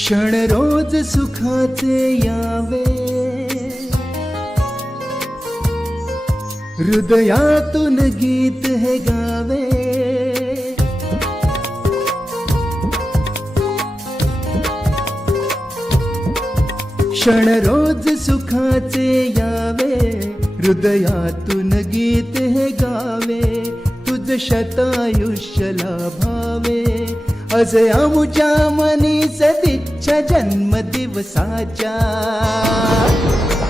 क्षण रोज सुखाचे यावे, हृदयातून गीत हे गावे. क्षण रोज सुखाचे यावे, हृदयातून गीत हे गावे. तुझ शतायुष्य लाभावे, असे आमुच्या मनी सदिच्छा जन्मदिवसाच्या.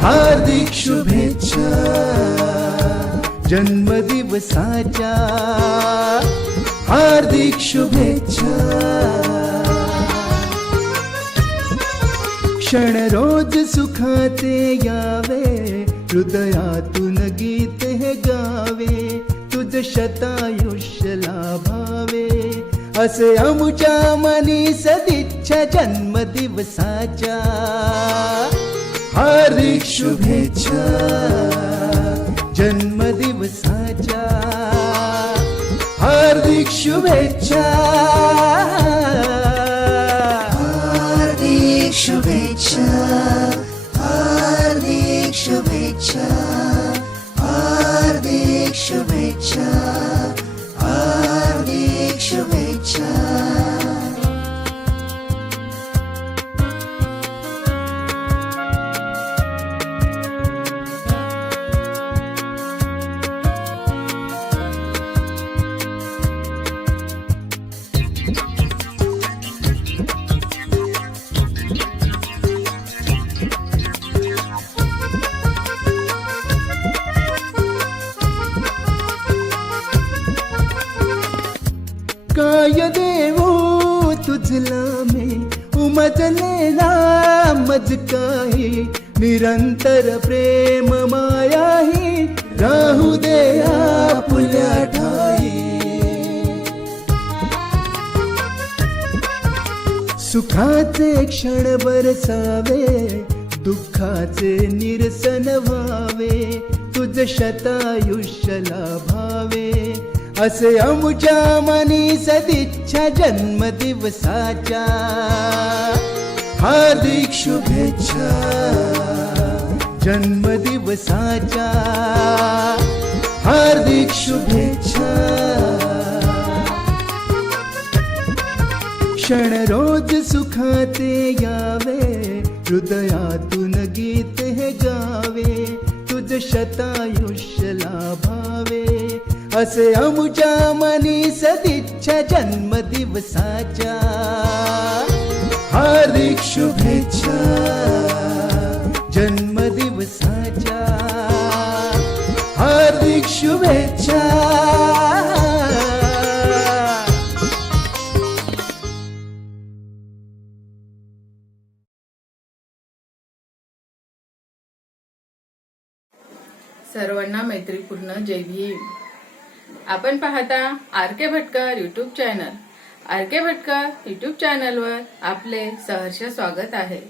हार्दिक शुभेच्छा जन्मदिवसाच्या, हार्दिक शुभेच्छा. क्षण रोज सुखाचे यावे, हृदयातून गीत हे गावे. तुझ शतायुष्य लाभावे, असे आमुच्या मनी सदिच्छा जन्मदिवसाच्या. हार्दिक शुभेच्छा जन्मदिवसाच्या, हार्दिक शुभेच्छा. हार्दिक शुभेच्छा, हार्दिक शुभेच्छा, हार्दिक शुभेच्छा, हार्दिक शुभेच्छा. काय देवो तुझला मे उमजलेला मज काही. निरंतर प्रेम मायाही राहू दे आपुल्या ठाई. सुखाचे क्षण बरसावे, दुःखाचे निरसन व्हावे. तुझ शतायुष्य लाभावे, असे आमुच्या मनी सदिच्छा जन्मदिवसाच्या. हार्दिक शुभेच्छा जन्मदिवसाच्या, हार्दिक शुभेच्छा. क्षण रोज सुखाचे यावे, हृदयातून गीत हे गावे. तुझ शतायुष्य लाभावे, असे आमुच्या मनी सदिच्छा जन्मदिवसाच्या. हार्दिक शुभेच्छा जन्मदिवसाच्या, हार्दिक शुभेच्छा. सर्वांना मैत्रीपूर्ण जय भीम. आपण पाहता R K. Bhatkar YouTube channel. R K. Bhatkar YouTube चॅनलवर आपले सहर्ष स्वागत आहे.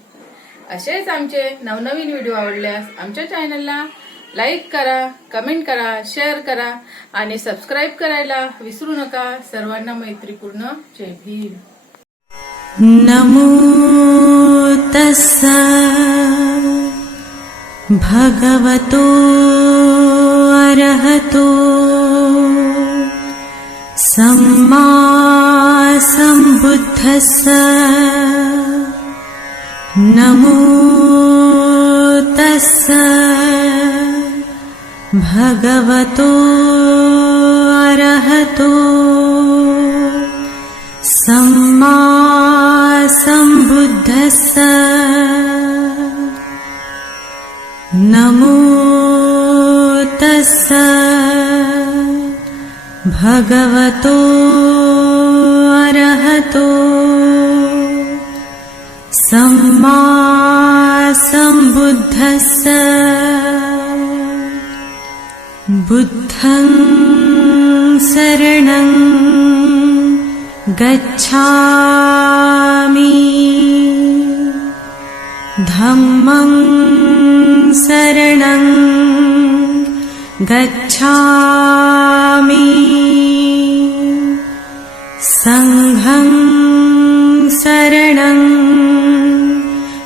असेच आमचे नवनवीन व्हिडिओ आवडल्यास आमच्या चॅनलला लाईक करा, कमेंट करा, शेअर करा आणि सबस्क्राईब करायला विसरू नका. सर्वांना मैत्रीपूर्ण जय भीम. नमो तस्सा भगवतो अरहतो सम्मा सम्बुद्धस्स. नमो तस्सा भगवतो अरहतो सम्मा सम्बुद्धस्स. नमो तस्सा भगवतो अरहतो सम्मा सम्बुद्धस्स. बुद्धं शरणं गच्छामि, धम्मं शरणं गच्छामि, संघं शरणं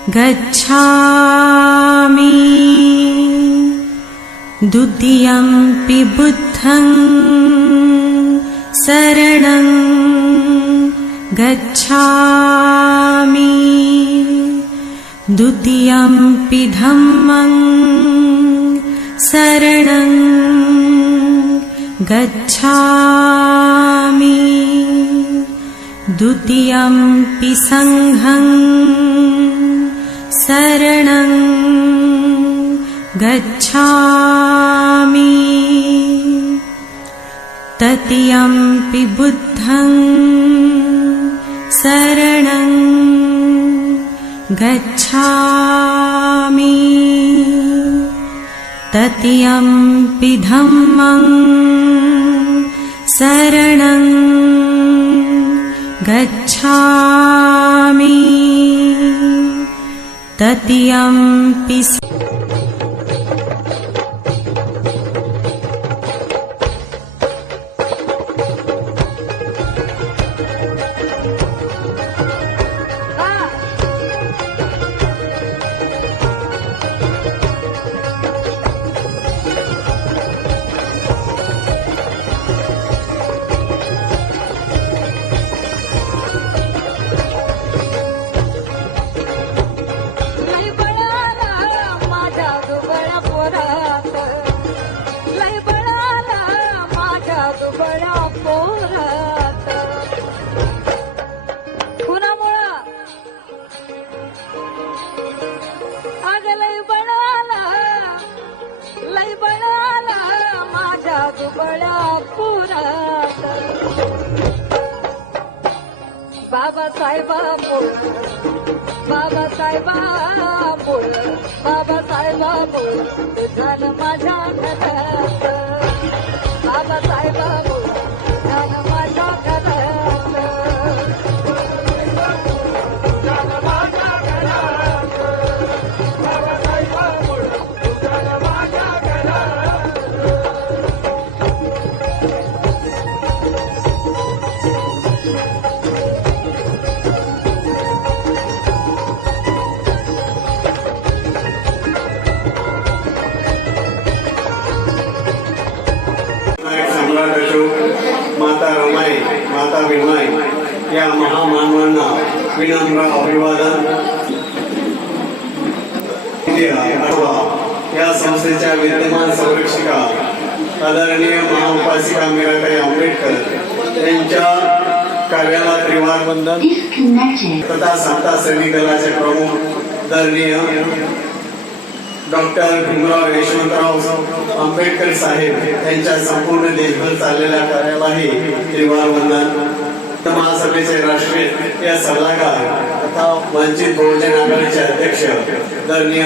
गच्छामि द्वितीयंपि बुद्धं शरणं गच्छामि द्वितीयंपि धम्मं शरणं गच्छामि द्वितीयंपि संघं शरणं गच्छामि तृतीयंपि बुद्धं शरणं गच्छामि तृतीयंपि धम्मं शरणं गच्छामि तृतीयंपि बाबासाहेबा बोल झालं माझ्या घरात बाबासाहेबा बोल झालं माझ्या घरात झालं माझ्या घरात बाबासाहेबा बोल झालं माझ्या घरात माता रमाई, माता विनमाई या महामानवांना विनम्र अभिवादन. या संस्थेच्या विद्यमान संरक्षिका आदरणीय महाउपासिका मीराताई आंबेडकर यांच्या कार्याला त्रिवार वंदन तथा समता सैनिक दलाचे प्रमुख आदरणीय डॉक्टर भीमराव यशवंतराव आंबेडकर साहेब यांच्या संपूर्ण देशभर चाललेल्या कार्यालाही त्रिवार वंदन. महासभेचे राष्ट्रीय या सल्लागार तथा वंचित बहुजन आघाडीचे अध्यक्ष आदरणीय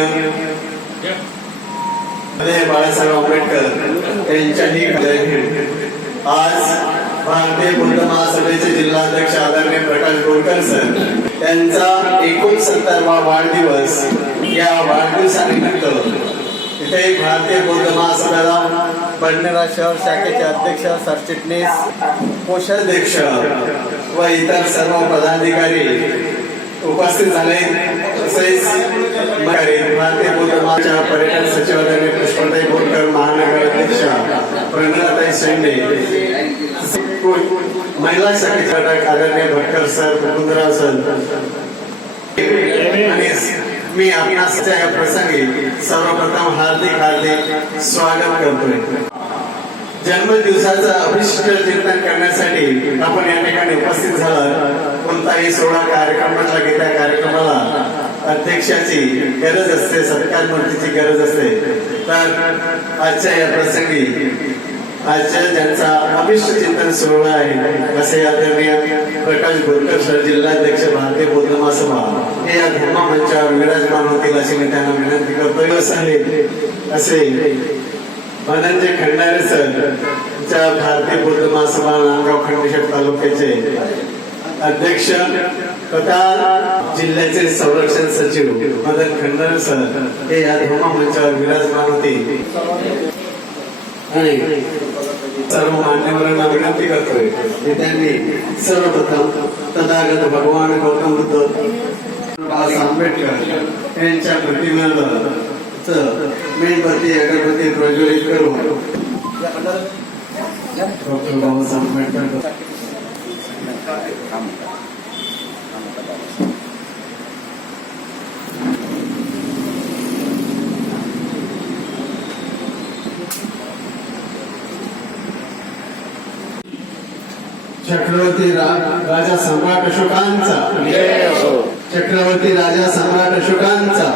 बाळासाहेब आंबेडकर यांच्याही आज भारतीय बुद्ध महासभेचे जिल्हाध्यक्ष आदरणीय प्रकाश गोरकर सर यांचा 69वा वाढदिवस. या वाढदिवसानिमित्त इथे भारतीय बौद्ध महासभेला बडनेरा शहर शाखेचे अध्यक्ष, सरचिटणीस, कोषाध्यक्ष व इतर सर्व पदाधिकारी उपस्थित झाले. तसेच भारतीय बौद्ध महाच्या पर्यटन सचिवालयाने पुष्पताई बोरकर, महानगर अध्यक्ष प्रमिलाताई शेंडे, महिला शाखेचे घटक आदरणीय भटकर सर, मुकुंदराव सर आणि मी आपणास या प्रसंगी सर्वप्रथम हार्दिक स्वागत करतोय. जन्मदिवसाचं अभिष्ट चिंतन करण्यासाठी आपण या ठिकाणी उपस्थित झाला. कोणताही सोहळा कार्यक्रम म्हटला की त्या कार्यक्रमाला अध्यक्षाची गरज असते, सत्कार मूर्तीची गरज असते. तर आजच्या या प्रसंगी आजच्या ज्यांचा अभिष्ट चिंतन सोहळा आहे असे आदरणीय प्रकाश गोरकर सर, जिल्हाध्यक्ष भारतीय बौद्ध महासभा, हे या धर्मा मंचावर विराजमान होतील अशी मी त्यांना विनंती करतोय. असे धनंजय खंडारे सर, ज्या भारतीय बौद्ध महासभा नांदगाव खंडेश्वर तालुक्याचे अध्यक्ष तथा जिल्ह्याचे संरक्षण सचिव मदन खंडारे सर हे या धर्मा मंचावर विराजमान होते. आणि सर्व मान्यवरांना विनंती करतोय की त्यांनी सर्वप्रथम तथागत भगवान गौतम बुद्ध आंबेडकर यांच्या प्रतिमेला मेणबत्ती अगरबत्ती प्रज्वलित करून डॉक्टर बाबासाहेब आंबेडकर चक्रवर्ती राजा सम्राट अशोकांचा चक्रवर्ती राजा सम्राट अशोकांचा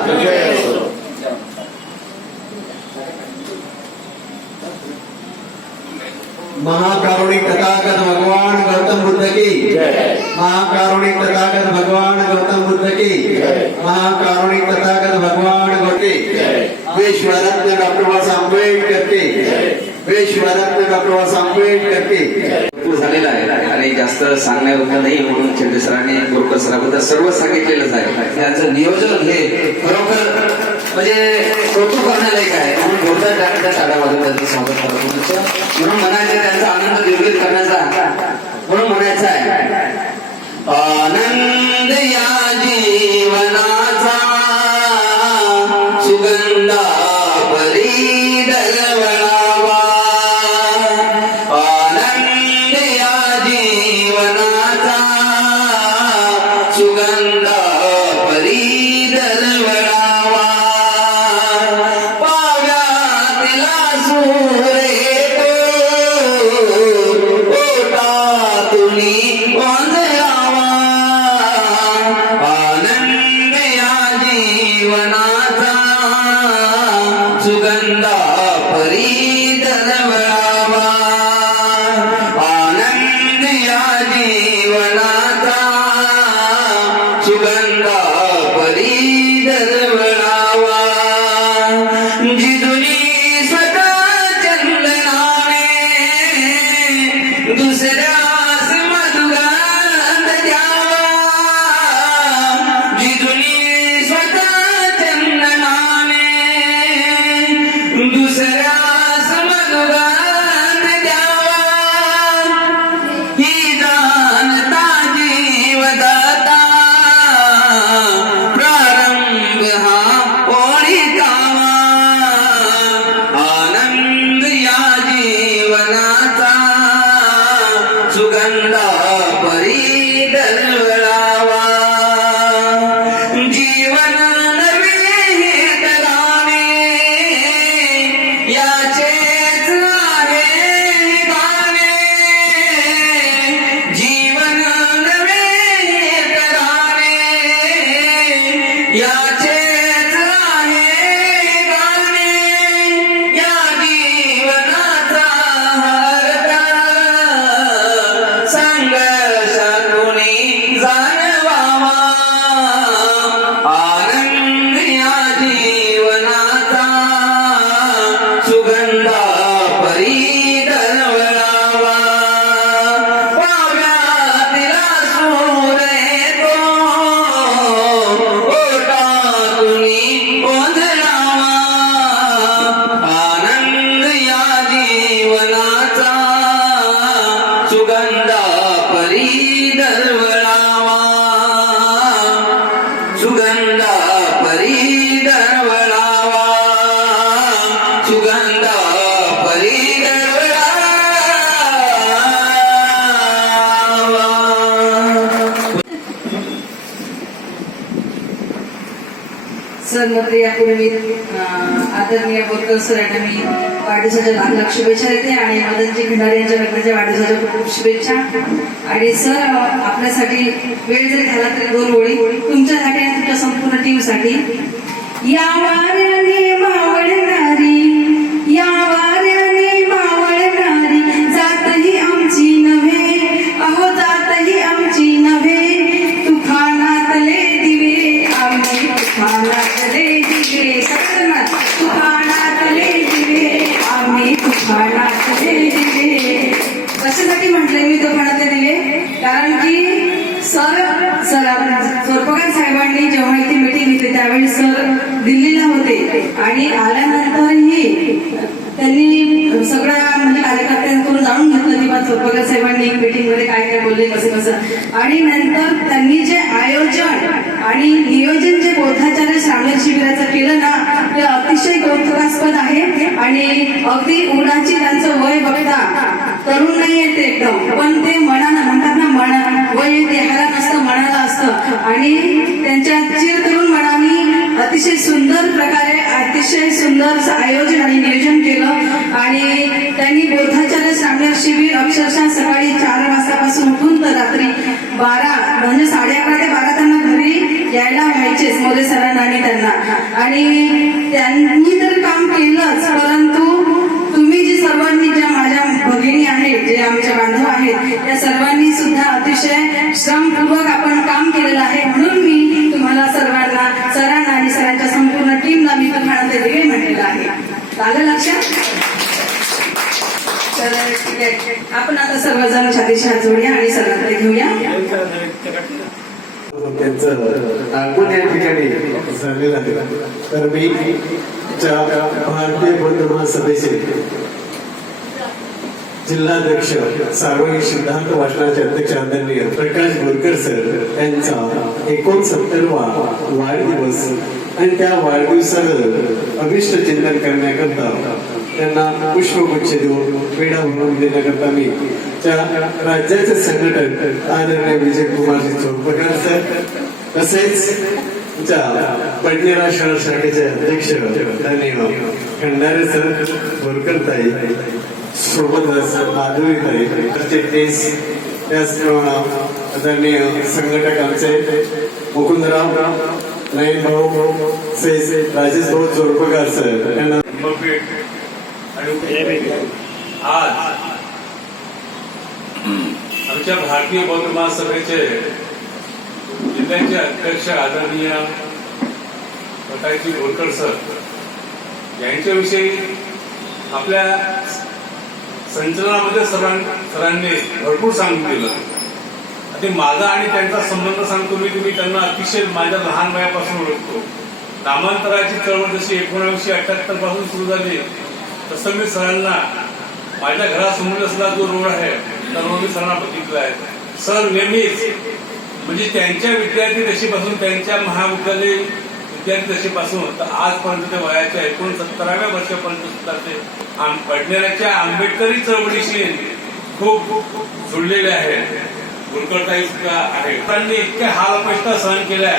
महाकारुणिक तथागत भगवान गौतम बुद्ध की महाकारुणिक तथागत भगवान गौतम बुद्ध की महाकारुणिक तथागत भगवान गौतम विश्वरत्न डॉक्टर बाबासाहेब आंबेडकर की विश्वरत्न डॉक्टर बाबासाहेब आंबेडकर की भरपूर झालेला आहे आणि जास्त सांगण्याबद्दल नाही म्हणून चंद्र सरांनी बोरकर सराबद्दल सर्व सांगितलेलंच आहे. त्यांचं नियोजन हे खरोखर म्हणजे कौतुक करण्यालायक आहे. म्हणून जोरदार टाळ्यांचा ताडा वाजवून त्यांचं स्वागत करतो. म्हणून म्हणायचं त्यांचा आनंद द्विगुणित करण्याचा म्हणून म्हणायचं आहे आनंद या जीवनाचा सुगंधा परी दरवळावा आनंद या जीवनाचा सुगंधा परी दरवळावा पाव्यातला सूर येतो ओटातुनी वांजरावा आनंद या जीवनाचा सुगंधा परी दरवळावा आनंद या जीवनाचा सुगंधा परी दरवळावा जिजुनी स्वतः चंदनाने दुसऱ्यास मधुगंध द्यावा जिजुनी स्वतः चंदनाने दुसऱ्यास मधुगंध द्यावा ही जाणता जीवदाता प्रारंभ हा ओळीकावा आनंद या जीवनाचा सुगंधा परी दरवळावा जीवन नवे हे तराने याचेच आहे गाणे जीवन नवे हे तराने याचेच आहे गाणे या जीवनाचा हरता संघर्षातूनी जाणवावा आनंद या जीवनाचा सुगंधा परी दरवळावा पाव्यातला सूर येतो ओटातुनी ओंजळावा आनंद या जीवनाचा सुगंधा परी दरवळावा सुगंधा परी दरवळावा सुगंधा परी दरवळावा सर यापूर्वी आदरणीय बोरकर सर यांना मी वाढदिवसाच्या लाख लाख शुभेच्छा देते आणि मदनजी खंडारे यांच्या लग्नाच्या वाढदिवसाच्या खूप खूप शुभेच्छा. आणि सर आपल्यासाठी वेळ जरी झाला तरी 2 ओळी तुमच्यासाठी आणि तुमच्या संपूर्ण टीमसाठी. या वाऱ्याने मावळणारी या वाऱ्याने मावळणारी जातही आमची नव्हे अहो जातही आमची नव्हे तुफानातले दिवे आम्ही तुफानातले दिवे सगळ्यांना तुफानातले दिवे आम्ही तुफानातले दिवे. कशासाठी म्हटलंय मी तुफानातले दिवे कारण की सर स्वरूपकार साहेबांनी जेव्हा इथे मीटिंग घेतली त्यावेळी सर दिल्लीला होते नियोजन जे बोधाचार्य श्रावण शिबिराचं केलं ना ते अतिशय कौतुकास्पद आहे आणि अगदी उन्हाची त्यांचं वय बघता तरुण नाही आहे ते एकदम, पण ते मनानं म्हणतात ना, वय देहाला नसतं मनाला असतं आणि त्यांच्या चिरतरुण मनाने अतिशय सुंदर प्रकारे अतिशय सुंदर आयोजन आणि नियोजन केलं आणि त्यांनी बोधाचार्य श्रावण शिबिर अक्षरशः सकाळी 4 वाजतापासून उठून तर रात्री 12 म्हणजे 11:30 ते 12 त्यांना घरी यायला व्हायचेच मोरे सरांना आणि त्यांना, आणि त्यांनी तर काम केलंच, परंतु तुम्ही जी सर्वांनी ज्या माझ्या भगिनी आहेत जे आमच्या बांधव आहेत त्या सर्वांनी सुद्धा अतिशय श्रमपूर्वक आपण काम केलेलं आहे, म्हणून मी तुम्हाला सर्वांना सरांना आणि सरांच्या संपूर्ण टीमला मी तुम्हाला ते दिवे म्हटलेलं आहे. आलं लक्षात? तर ठीक आहे, आपण आता सर्वजण छातीशी हात जोडूया आणि सर्वांकडे घेऊया. त्यांचं टाकून या ठिकाणी झालेलं आहे. तर मी भारतीय बौद्ध महासभेचे जिल्हाध्यक्ष सार्वजनिक सिद्धांत वाचनाचे अध्यक्ष आदरणीय प्रकाश बोरकर सर यांचा 69वा वाढदिवस आणि त्या वाढदिवसाचं अभिष्ट चिंतन करण्याकरता त्यांना पुष्पगुच्छ देऊन पेढा भरून देण्याकरता मी त्या राज्याचे संघटक आदरणीय विजय कुमारजी चोरपकर सर तसेच बडनेरा शहर शाखेचे अध्यक्ष खंडारे सर, बोरकर ताई सोबतच माधुरी ताई, त्याचप्रमाणे आदरणीय संघटक आमचे मुकुंदराव नाईक भाऊ राजेश भाऊ चोरपकर सर यांना आज आमच्या भारतीय बौद्ध महासभेचे जिल्ह्याचे अध्यक्ष आदरणीय प्रकाशजी बोरकर सर यांच्याविषयी आपल्या संचलनामध्ये सरांनी भरपूर सांगून दिलं. आणि माझा आणि त्यांचा संबंध सांगतो मी त्यांना अतिशय माझ्या लहान वयापासून ओळखतो. नामांतराची चळवळ जशी 1978 पासून सुरू झाली तसं मी सरांना माझ्या घरासमोर असलेला जो रोड आहे तर मी सरांना बघितला आहे. सर नेहमीच म्हणजे त्यांच्या विद्यार्थी दशेपासून त्यांच्या महाविद्यालय विद्यार्थी दशेपासून तर आजपर्यंत ते वयाच्या 69व्या वर्षापर्यंत सुद्धा ते बडनेराच्या आंबेडकरी चळवळीशी खूप जुळलेले आहेत. गुलकर्ताई सुद्धा आहे. त्यांनी इतक्या हाल अपेष्टा सहन केल्या,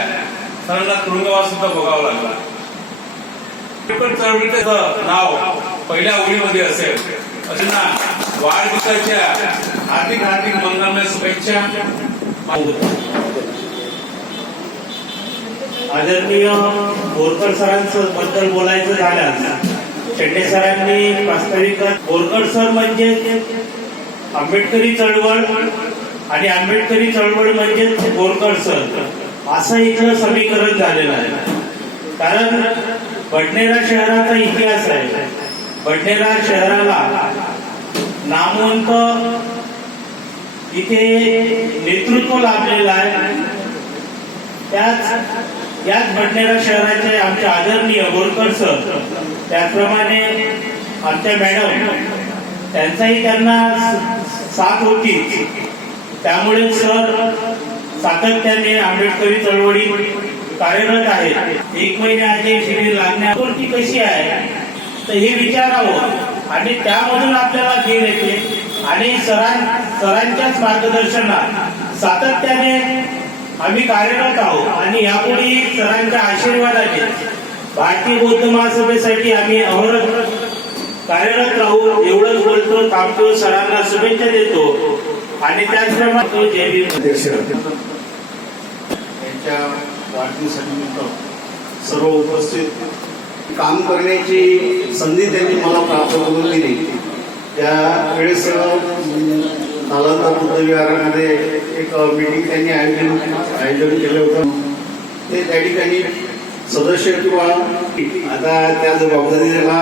सरांना तुरुंगवास सुद्धा भोगावा लागला. चळवळीचं नाव पहिल्या ओळीमध्ये असेल असे ना. वाढदिवसाच्या हार्दिक मंगलमय शुभेच्छा. आदरणीय बोरकर सरांचं बद्दल बोलायचं झाल्यास शेंडे सरांनी वास्तविक बोरकर सर म्हणजे आंबेडकरी चळवळ आणि आंबेडकरी चळवळ म्हणजे बोरकर सर असं इथलं समीकरण झालेलं आहे. कारण बडनेरा शहराचा इतिहास आहे. बडनेरा शहराला नामवंत इथे नेतृत्व लाभलेलं आहे. याच बडनेरा शहराचे आमचे आदरणीय बोरकर सर, त्याचप्रमाणे आमच्या मॅडम त्यांचाही त्यांना साथ होती. त्यामुळे सर सातत्याने आंबेडकरी चळवळी कार्यरत आहेत. 1 महिन्याचे शिबिर लागण्यापूर्ती कशी आहे तर हे विचारावं आणि त्यामधून आपल्याला धीर येते आणि सरांच्याच मार्गदर्शनात सातत्याने आम्ही कार्यरत आहोत आणि यापुढे सरांच्या आशीर्वादाने भारतीय बौद्ध महासभेसाठी आम्ही अहोरात्र कार्यरत राहू एवढंच बोलतो. थांबतो. सरांना शुभेच्छा देतो आणि त्याचप्रमाणे जय भीम. अध्यक्ष यांच्या वाढदिवसानिमित्त सर्व उपस्थित काम करण्याची संधी त्यांनी मला प्राप्त करून दिली. त्यावेळेस नालंदा बुद्ध विहारामध्ये एक मीटिंग त्यांनी आयोजन केलं होतं. ते त्या ठिकाणी सदस्य किंवा आता त्या जबाबदारीला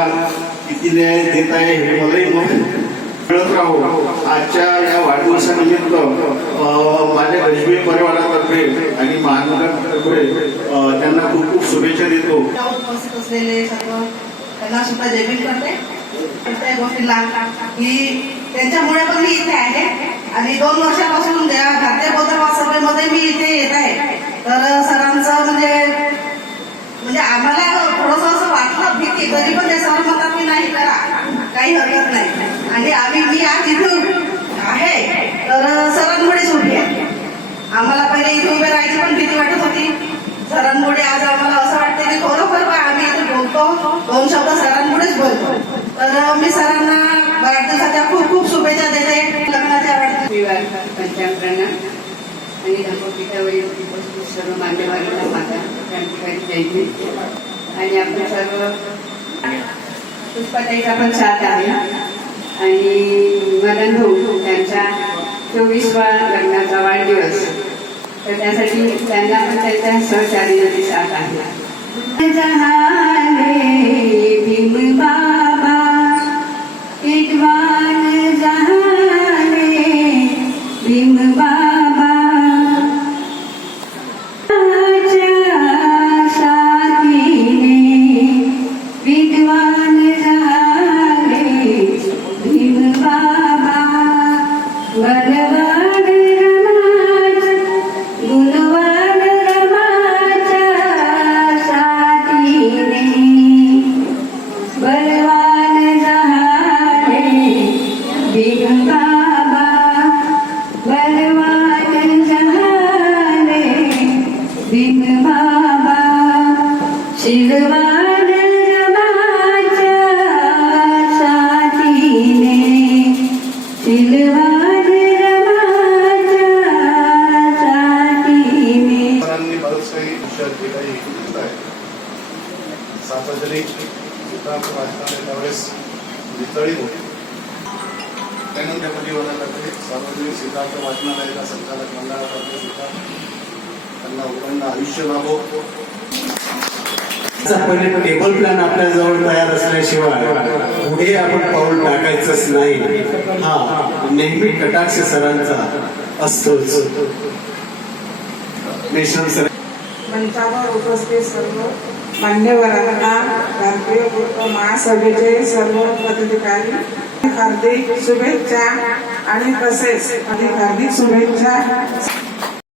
किती न्याय देत आहे हे मलाही मिळत राहू. आजच्या या वाढदिवसानिमित्त माझ्या गजबी परिवारातर्फे आणि महानगरतर्फे त्यांना खूप खूप शुभेच्छा देतो. उपस्थित असलेले सर्व त्यांना सुद्धा जय भीम करते. त्या गोष्टीला की त्यांच्यामुळे पण मी इथे आहे आणि 2 वर्षापासून भारतीय बौद्ध महासभेमध्ये मी इथे येत आहे. तर सरांचं म्हणजे आम्हाला थोडंसं असं वाटलं भीती, तरी पण ते सर म्हणतात की नाही करा, काही हरकत नाही. आणि मी आज इथे आहे तर सरांमुळेच उभी आहे. आम्हाला पहिले इथे उभे राहायची पण भीती वाटत होती. सरांमुळे आज आम्हाला असं वाटतं की खरोखर आम्ही इथे बोलतो, 2 शब्द सरांमुळेच बोलतो. तर मी सरांना वाढदिवसाच्या खूप खूप शुभेच्छा देते. लग्नाच्या पंचांकरांना आणि धर्मपीठावरील उपस्थित सर्व मान्यवरांना माझा क्रांतिकारी जयंती. आणि आपण सर्व पुष्पाताईचा पण साथ आहे आणि मदन भाऊ त्यांचा 24वा लग्नाचा वाढदिवस, तर त्यासाठी त्यांना पण त्यांच्या सहचार्याची साथ आहे. जहाने भीम बाबा विद्वान जहाने भीम बाबा साथीने विद्वान जहाने भीम बाबा बलवान रमाच गुणवान रमाच्या साथीने बलवान जहाने भीम बाबा बलवान जहाने भीम बाबा शिरवान रमाच्या साथीने शिरवान रमाच्या साथीने. सरांनी बरंच काही विषयात जे काही घेतलं आहे, सार्वजनिक चित्रांचं वाचनालय त्यावेळेस वितळीत होते. त्यानंतर परिवारातर्फे सार्वजनिक सिद्धार्थ वाचनालयाच्या संचालक मंडळातर्फे सुद्धा त्यांना उदंड आयुष्य लाभो. पहिले टेबल प्लॅन आपल्या जवळ तयार असल्याशिवाय पुढे आपण पाऊल टाकायचंच नाही, हा नेहमी कटाक्ष सरांचा असतोच. नेशनल सर मंचावर उपस्थित सर्व मान्यवरांना राष्ट्रीय गुप्त महासभेचे सर्व पदाधिकारी हार्दिक शुभेच्छा आणि तसेच हार्दिक शुभेच्छा.